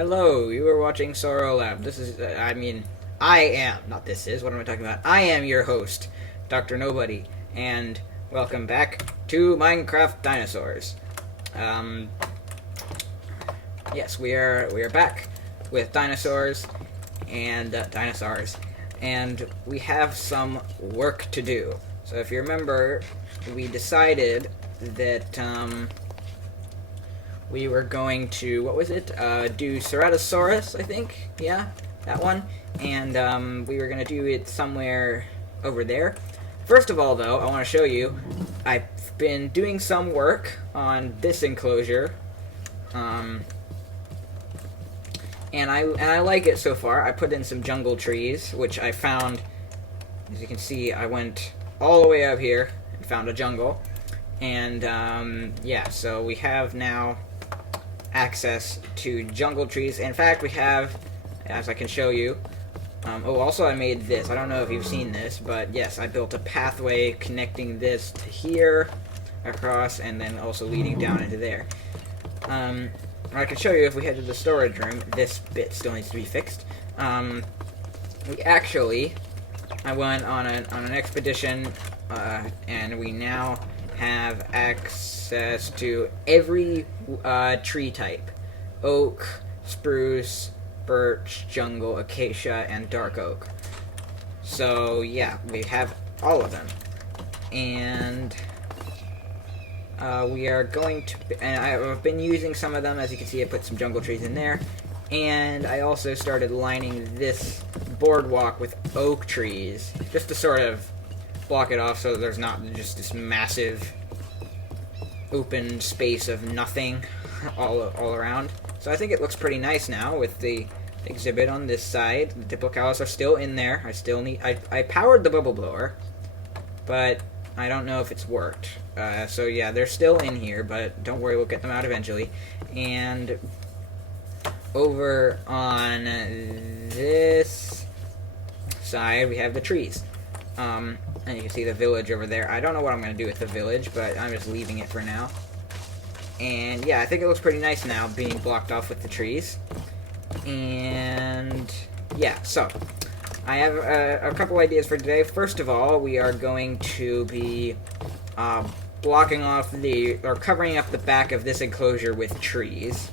Hello, you are watching Sorrow Lab. I am, not this is, what am I talking about? I am your host, Dr. Nobody, and welcome back to Minecraft Dinosaurs. Um, yes, we are back with dinosaurs, and we have some work to do. So if you remember, we decided that, we were going to, what was it? Do Ceratosaurus, I think? Yeah, that one. And we were going to do it somewhere over there. First of all, though, I want to show you, I've been doing some work on this enclosure. And I like it so far. I put in some jungle trees, which I found, as you can see, I went all the way up here and found a jungle. And, yeah, so we have now access to jungle trees. In fact, we have, as I can show you, also I made this. I don't know if you've seen this, but yes, I built a pathway connecting this to here, across, and then also leading down into there. I can show you if we head to the storage room. This bit still needs to be fixed. I went on an expedition, and we now have access to every tree type: oak, spruce, birch, jungle, acacia, and dark oak. So yeah, we have all of them, and we are going to. And I've been using some of them. As you can see, I put some jungle trees in there, and I also started lining this boardwalk with oak trees, just to sort of block it off so that there's not just this massive open space of nothing all around. So I think it looks pretty nice now with the exhibit on this side. The Diplocalus are still in there. I powered the bubble blower, but I don't know if it's worked. So yeah, they're still in here, but don't worry, we'll get them out eventually. And over on this side, we have the trees. And you can see the village over there. I don't know what I'm going to do with the village, but I'm just leaving it for now. And yeah, I think it looks pretty nice now, being blocked off with the trees. And yeah, so I have a couple ideas for today. First of all, we are going to be blocking off or covering up the back of this enclosure with trees.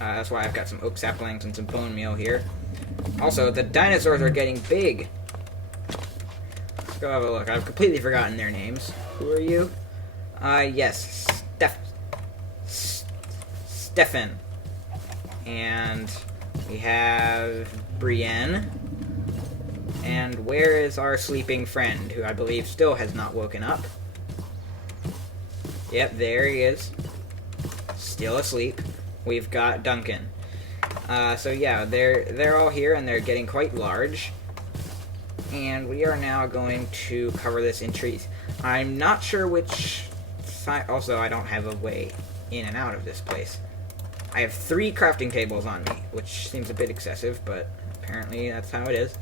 That's why I've got some oak saplings and some bone meal here. Also, the dinosaurs are getting big. Let's go have a look. I've completely forgotten their names. Who are you? Yes, Stefan. And we have Brienne. And where is our sleeping friend, who I believe still has not woken up? Yep, there he is. Still asleep. We've got Duncan. So yeah, they're all here, and they're getting quite large. And we are now going to cover this in trees. I'm not sure which side. Also, I don't have a way in and out of this place. I have 3 crafting tables on me, which seems a bit excessive, but apparently that's how it is.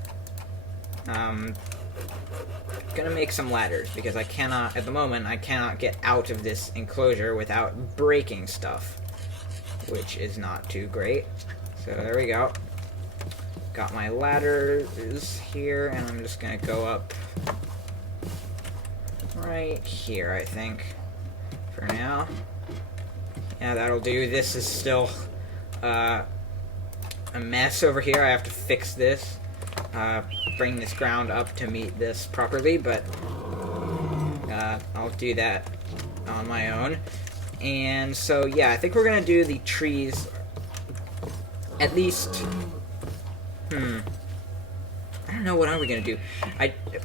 Gonna make some ladders, because I cannot, at the moment, I cannot get out of this enclosure without breaking stuff, which is not too great. So there we go. Got my ladders here, and I'm just gonna go up right here, I think, for now. Yeah, that'll do. This is still a mess over here. I have to fix this, bring this ground up to meet this properly, but I'll do that on my own. And so, yeah, I think we're gonna do the trees at least. I don't know, what are we gonna do?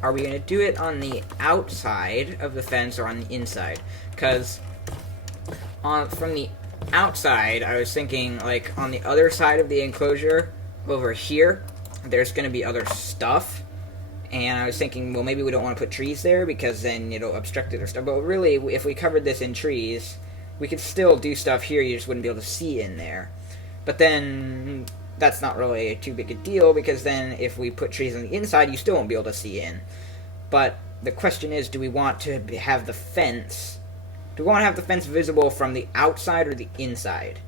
Are we gonna do it on the outside of the fence or on the inside? Because from the outside, I was thinking, like, on the other side of the enclosure, over here, there's gonna be other stuff. And I was thinking, well, maybe we don't want to put trees there, because then it'll obstruct it or stuff. But really, if we covered this in trees, we could still do stuff here, you just wouldn't be able to see in there. But then that's not really too big a deal, because then if we put trees on the inside, you still won't be able to see in. But the question is, do we want to have the fence Do we want to have the fence visible from the outside or the inside?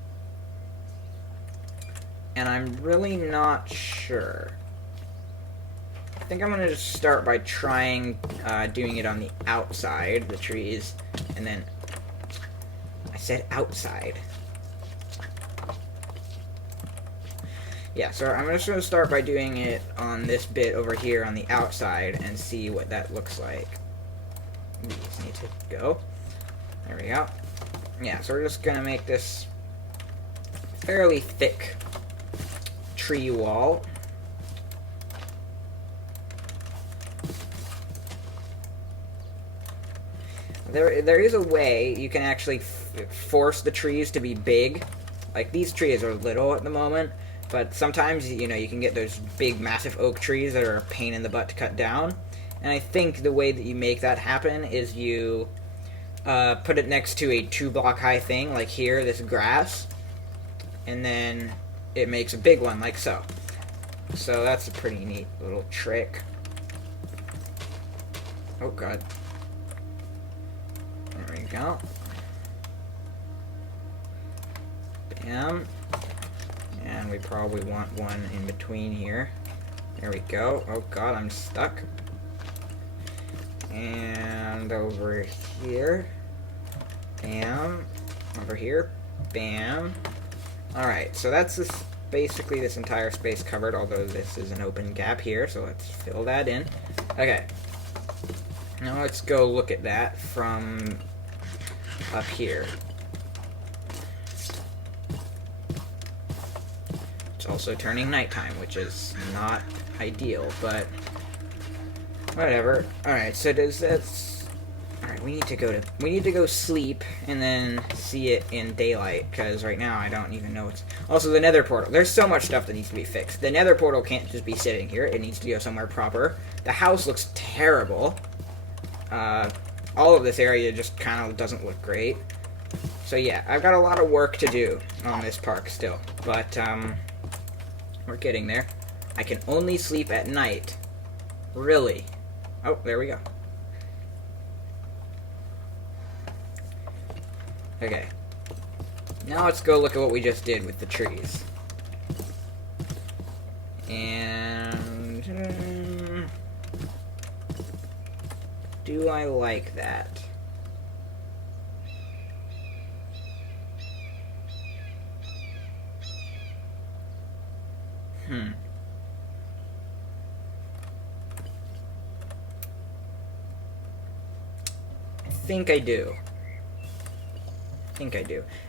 and I'm really not sure. I think I'm going to just start by trying doing it on the outside, the trees, and then... I said outside. Yeah, so I'm just going to start by doing it on this bit over here on the outside and see what that looks like. These need to go. There we go. Yeah, so we're just going to make this fairly thick tree wall. There is a way you can actually force the trees to be big. Like, these trees are little at the moment, but sometimes, you know, you can get those big, massive oak trees that are a pain in the butt to cut down. And I think the way that you make that happen is you put it next to a 2-block high thing, like here, this grass, and then it makes a big one, like so. So that's a pretty neat little trick. Oh, God. There we go. Bam. And we probably want one in between here. There we go. Oh god, I'm stuck. And over here. Bam. Over here. Bam. Alright, so that's basically this entire space covered, although this is an open gap here, so let's fill that in. Okay. Now let's go look at that from up here. It's also turning nighttime, which is not ideal, but whatever. Alright, so does this... Alright, we need to go sleep and then see it in daylight, because right now I don't even know what's... Also, the nether portal. There's so much stuff that needs to be fixed. The nether portal can't just be sitting here. It needs to go somewhere proper. The house looks terrible. All of this area just kind of doesn't look great. So yeah, I've got a lot of work to do on this park still, but we're getting there. I can only sleep at night. Really? Oh, there we go. Okay. Now let's go look at what we just did with the trees. And... do I like that? I think I do.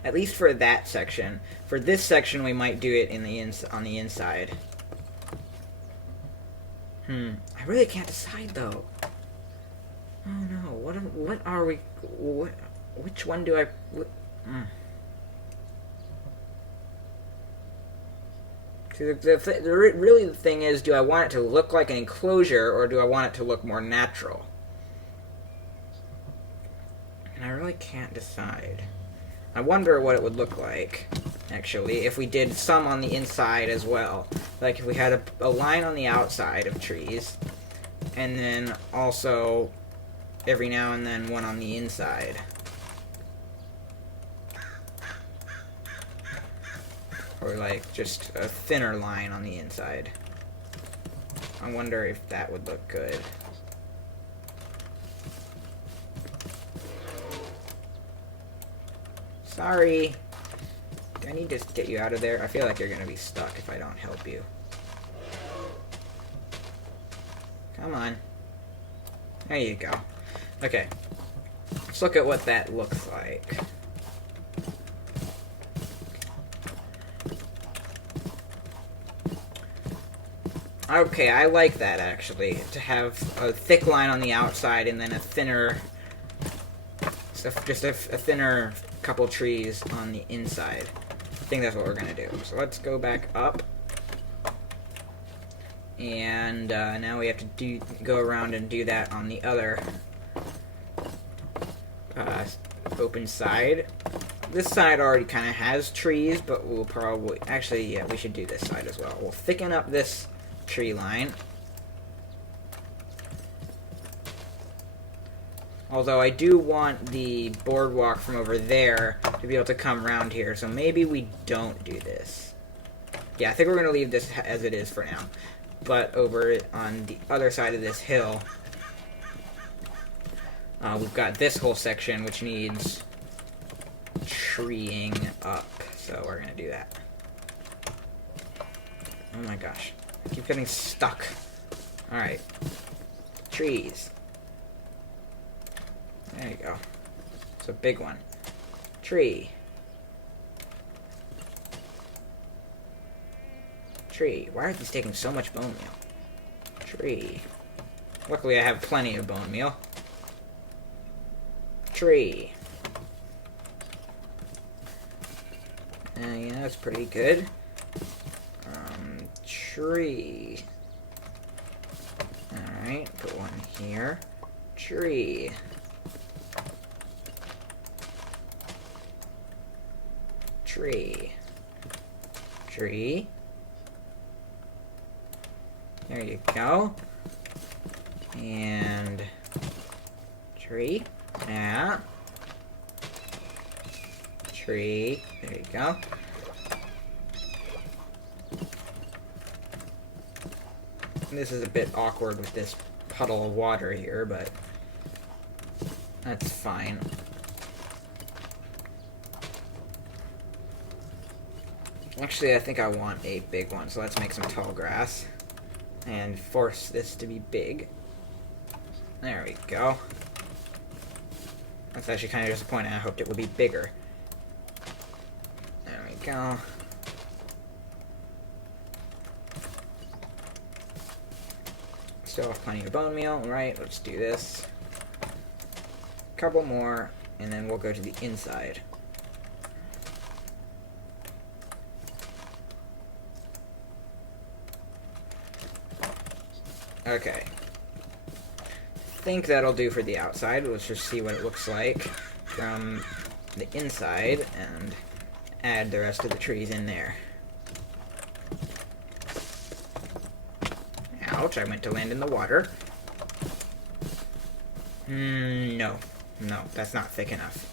At least for that section. For this section, we might do it in the on the inside. I really can't decide though. Oh no! What are we? Which one do I? See, really the thing is, do I want it to look like an enclosure, or do I want it to look more natural? And I really can't decide. I wonder what it would look like, actually, if we did some on the inside as well. Like if we had a line on the outside of trees, and then also every now and then one on the inside. Or like just a thinner line on the inside. I wonder if that would look good. Sorry. Do I need to get you out of there? I feel like you're gonna be stuck if I don't help you. Come on. There you go. Okay. Let's look at what that looks like. Okay, I like that actually. To have a thick line on the outside and then a thinner... just a thinner couple trees on the inside. I think that's what we're gonna do. So let's go back up. And now we have to go around and do that on the other open side. This side already kind of has trees, but we'll probably... Actually, yeah, we should do this side as well. We'll thicken up this tree line. Although I do want the boardwalk from over there to be able to come around here, so maybe we don't do this. Yeah, I think we're going to leave this as it is for now. But over on the other side of this hill, we've got this whole section, which needs treeing up. So we're going to do that. Oh my gosh. I keep getting stuck. Alright. Trees. There you go. It's a big one. Tree. Tree. Why are these taking so much bone meal? Tree. Luckily I have plenty of bone meal. Tree. Yeah, that's pretty good. Tree. Alright, put one here. Tree. Tree. Tree. There you go. And tree. Yeah. Tree. There you go. This is a bit awkward with this puddle of water here, but that's fine. Actually, I think I want a big one, so let's make some tall grass and force this to be big. There we go. That's actually kind of disappointing. I hoped it would be bigger. There we go. Still have plenty of bone meal. Right, let's do this. Couple more, and then we'll go to the inside. Okay. I think that'll do for the outside. Let's just see what it looks like from the inside and add the rest of the trees in there. Ouch, I went to land in the water. No. No, that's not thick enough.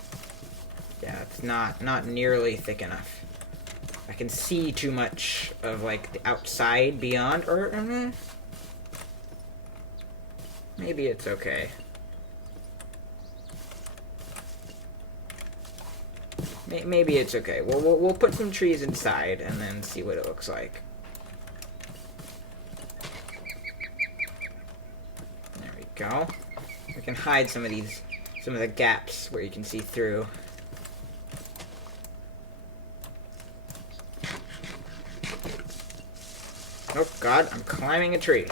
Yeah, it's not nearly thick enough. I can see too much of, like, the outside beyond, or... maybe it's okay. Maybe it's okay. We'll put some trees inside and then see what it looks like. There we go. We can hide some of the gaps where you can see through. Oh God, I'm climbing a tree.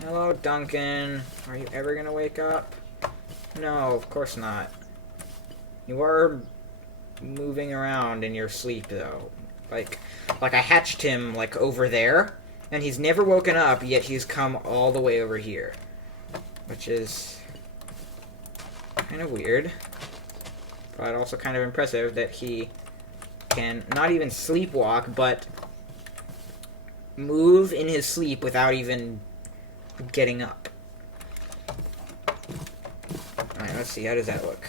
Hello, Duncan. Are you ever gonna wake up? No, of course not. You are moving around in your sleep, though. Like I hatched him, like, over there, and he's never woken up, yet he's come all the way over here. Which is kind of weird, but also kind of impressive that he can not even sleepwalk, but move in his sleep without even getting up. Alright, let's see, how does that look?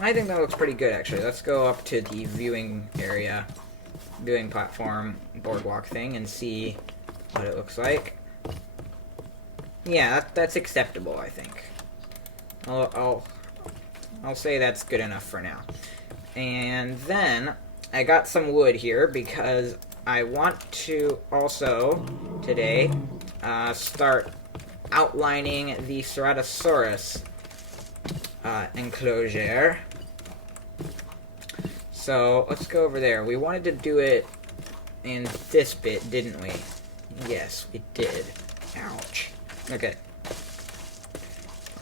I think that looks pretty good, actually. Let's go up to the viewing area, viewing platform, boardwalk thing, and see what it looks like. Yeah, that's acceptable, I think. I'll say that's good enough for now. And then, I got some wood here, because I want to also, today, start outlining the Ceratosaurus enclosure. So let's go over there. We wanted to do it in this bit, didn't we? Yes, we did. Ouch. Okay.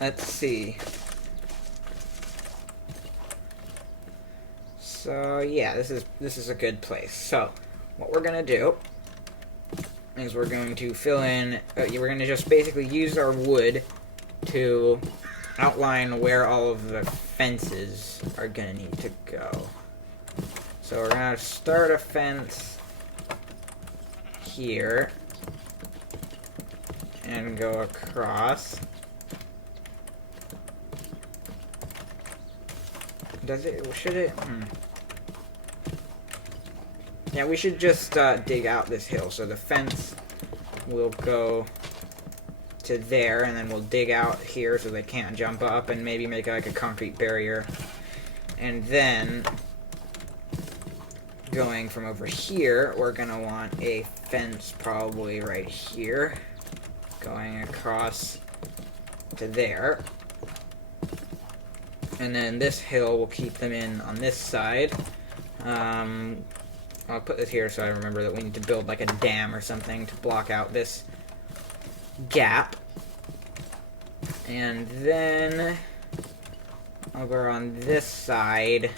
Let's see. So yeah, this is a good place. So what we're gonna do is we're going to fill in. We're gonna just basically use our wood to outline where all of the fences are gonna need to go. So we're gonna start a fence here and go across. Does it? Should it? Yeah, we should just dig out this hill. So the fence will go to there, and then we'll dig out here so they can't jump up, and maybe make like a concrete barrier. And then going from over here, we're gonna want a fence probably right here, going across to there. And then this hill will keep them in on this side. I'll put this here so I remember that we need to build like a dam or something to block out this gap. And then over on this side,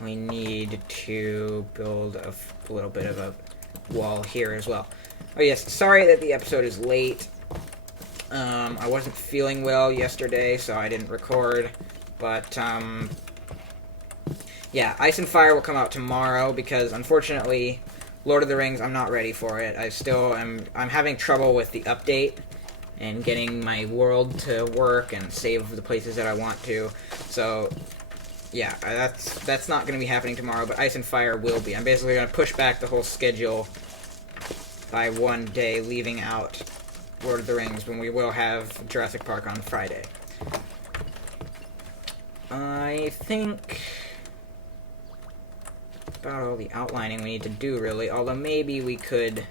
we need to build a little bit of a wall here as well. Oh yes, sorry that the episode is late. I wasn't feeling well yesterday, so I didn't record. But, yeah, Ice and Fire will come out tomorrow because, unfortunately, Lord of the Rings, I'm not ready for it. I'm having trouble with the update and getting my world to work and save the places that I want to. So, yeah, that's not going to be happening tomorrow, but Ice and Fire will be. I'm basically going to push back the whole schedule by one day, leaving out Lord of the Rings, when we will have Jurassic Park on Friday. I think about all the outlining we need to do, really, although maybe we could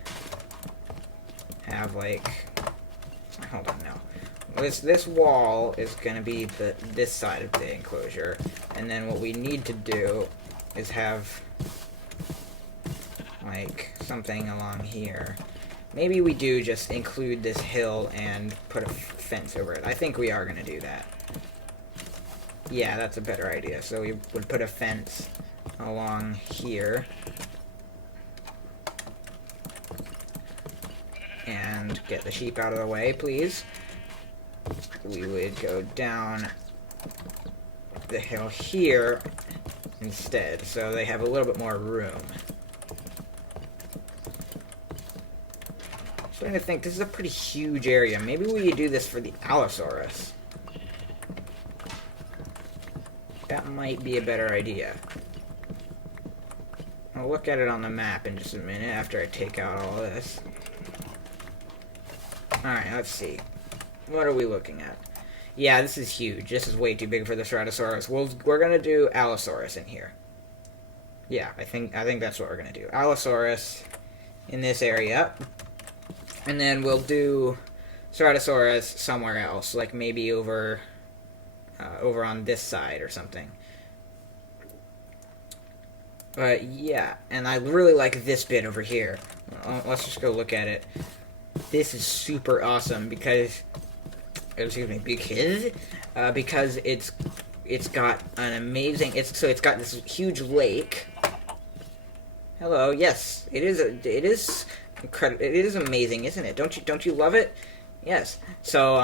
have, like, hold on now. This wall is going to be this side of the enclosure, and then what we need to do is have, like, something along here. Maybe we do just include this hill and put a fence over it. I think we are going to do that. Yeah, that's a better idea. So we would put a fence along here. And get the sheep out of the way, please. We would go down the hill here instead, so they have a little bit more room. I'm starting to think this is a pretty huge area. Maybe we do this for the Allosaurus. That might be a better idea. I'll look at it on the map in just a minute after I take out all this. Alright, let's see. What are we looking at? Yeah, this is huge. This is way too big for the Ceratosaurus. We're gonna do Allosaurus in here. Yeah, I think that's what we're gonna do. Allosaurus in this area. And then we'll do Ceratosaurus somewhere else, like maybe over on this side or something. But yeah, and I really like this bit over here. Let's just go look at it. This is super awesome because, because it's got an amazing. It's got this huge lake. Hello, yes, it is incredible. It is amazing, isn't it? Don't you love it? Yes. So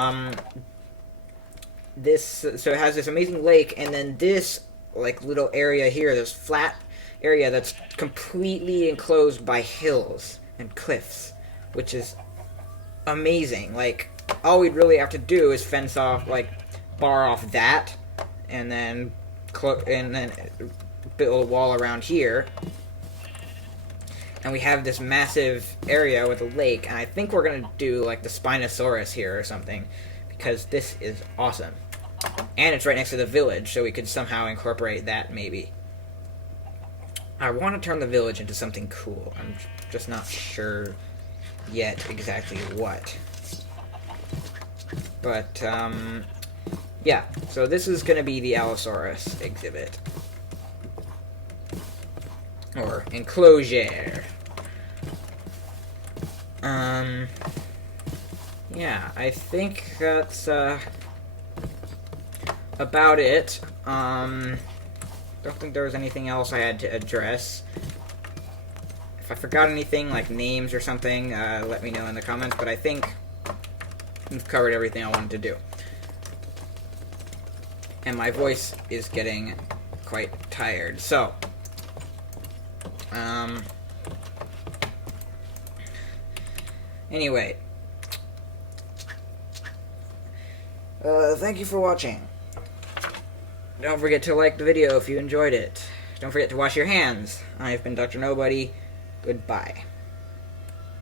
so it has this amazing lake, and then this like little area here, this flat area that's completely enclosed by hills and cliffs, which is amazing. Like, all we'd really have to do is fence off, like, bar off that, and then build a wall around here. And we have this massive area with a lake, and I think we're gonna do, like, the Spinosaurus here or something, because this is awesome. And it's right next to the village, so we could somehow incorporate that, maybe. I want to turn the village into something cool. I'm just not sure yet exactly what. But, yeah. So this is going to be the Allosaurus exhibit. Or enclosure. Yeah, I think that's, about it. Don't think there was anything else I had to address. If I forgot anything, like names or something, let me know in the comments, but I think we've covered everything I wanted to do. And my voice is getting quite tired, so anyway, thank you for watching. Don't forget to like the video if you enjoyed it. Don't forget to wash your hands. I've been Dr. Nobody. Goodbye.